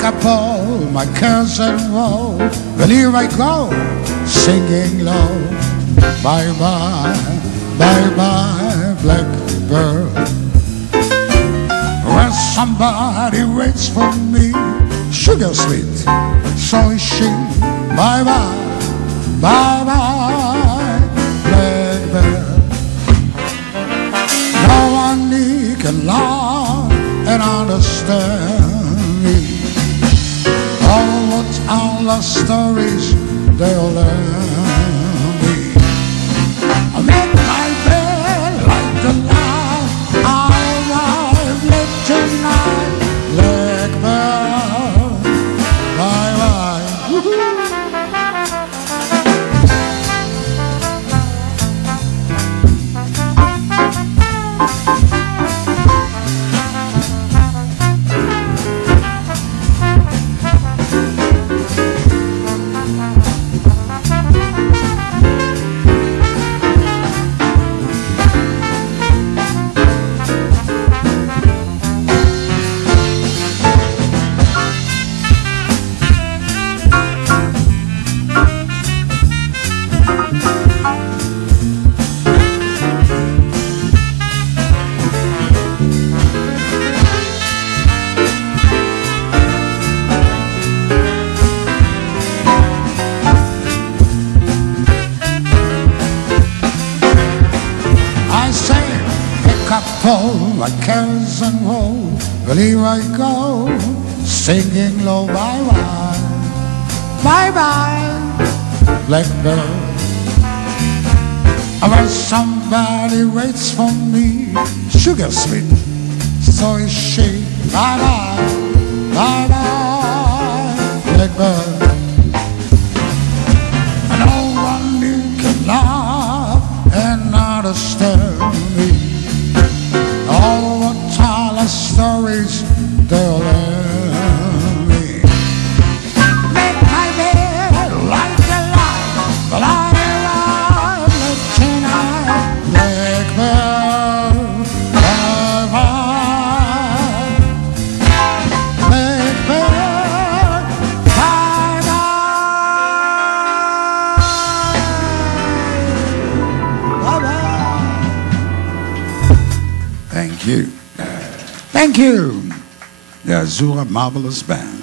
pick up all my cares and woe, well, here I go, singing low. Bye-bye, bye-bye, blackbird. When somebody waits for me, sugar sweet, so is she. Bye-bye, bye-bye, blackbird. No one can love and understand me. All the stories they'll learn me. I make my bed like the light. I'll arrive late tonight. Blackbird, bye-bye. All my cares and woe, well, here I go, singing low. Bye-bye, bye-bye, blackbird. When somebody waits for me, sugar sweet, so is she. Bye-bye, bye-bye, blackbird. No one can love and understand me. Stories they'll learn me. Make my bed like the light, but I arrive late tonight. Blackbird, bye-bye. Blackbird, bye-bye. Bye-bye. Thank you. Thank you, the Azura Marvelous Band.